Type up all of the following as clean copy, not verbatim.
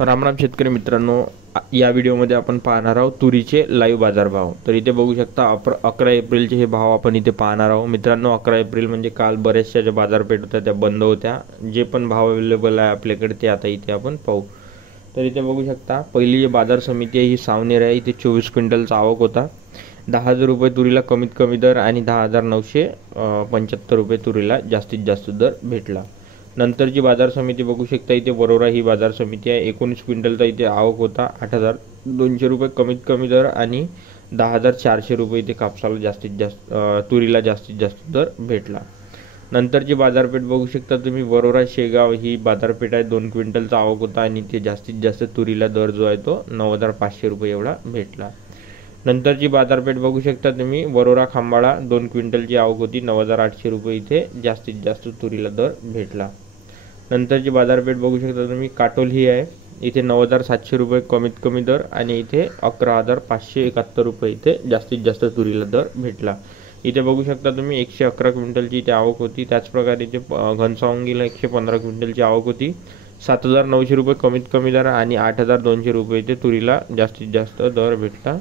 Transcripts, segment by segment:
राम राम शेतकरी मित्रांनो, या व्हिडिओमध्ये आपण पाहणार आहोत तुरीचे लाईव्ह बाजारभाव। तर इथे बघू शकता 11 एप्रिलचे हे भाव आपण इथे पाहणार आहोत। मित्रांनो 11 एप्रिल म्हणजे काल बऱ्याचशा ज्या बाजारपेठ होत्या त्या बंद होत्या। जे पण भाव अवेलेबल आहे आपल्याकडे ते आता इथे आपण पाहू। तर इथे बघू शकता पहिली जी बाजार समिती आहे ही सावनेर आहे। इथे 24 क्विंटलचा आवक होता। 10,000 रुपये तुरीला कमीत कमी दर आणि 10,975 रुपये तुरीला जास्तीत जास्त दर भेटला। नंतरची बाजार समिती बघू शकता इथे वरोरा ही बाजार समिती आहे। 19 क्विंटलचा इथे आवक होता। 8,200 रुपये कमीत कमी दर आणि 10,400 रुपये इथे कापसाला जास्तीत जास्त तुरीला जास्तीत जास्त दर भेटला। नंतरची बाजारपेठ बघू शकता तुम्ही वरोरा शेगाव ही बाजारपेठ आहे। 2 क्विंटलचा आवक होता आणि ते जास्तीत जास्त तुरीला दर जो आहे तो 9,500 रुपये एवढा भेटला। नंतरची बाजारपेठ बघू शकता तुम्ही वरोरा खांबाळा 2 क्विंटलची आवक होती। 9,800 रुपये इथे जास्तीत जास्त तुरीला दर भेटला। नंतरची बाजारपेठ बघू शकता तुम्ही काटोल ही आहे। इथे 9,700 रुपये कमीत कमी दर आणि इथे 11,571 रुपये इथे जास्तीत जास्त तुरीला दर भेटला। इथे बघू शकता तुम्ही 111 क्विंटलची इथे आवक होती। त्याचप्रकारे इथे घनसावंगीला 115 क्विंटलची आवक होती। 7,900 रुपये कमीत कमी दर आणि 8,200 रुपये इथे तुरीला जास्तीत जास्त दर भेटला।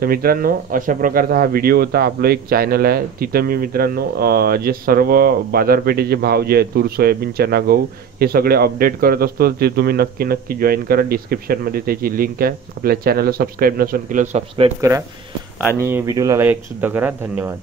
तर मित्रांनो अशा प्रकारचा हा व्हिडिओ होता। आपलं एक चॅनल आहे तिथं मी मित्रांनो जे सर्व बाजारपेठेचे भाव जे आहे तूर सोयाबीन चना गहू हे सगळे अपडेट करत असतो। ते तुम्ही नक्की जॉईन करा। डिस्क्रिप्शनमध्ये त्याची लिंक आहे। आपल्या चॅनलला सबस्क्राईब नसेल केलं सबस्क्राईब करा आणि व्हिडिओला लाईक सुद्धा करा। धन्यवाद।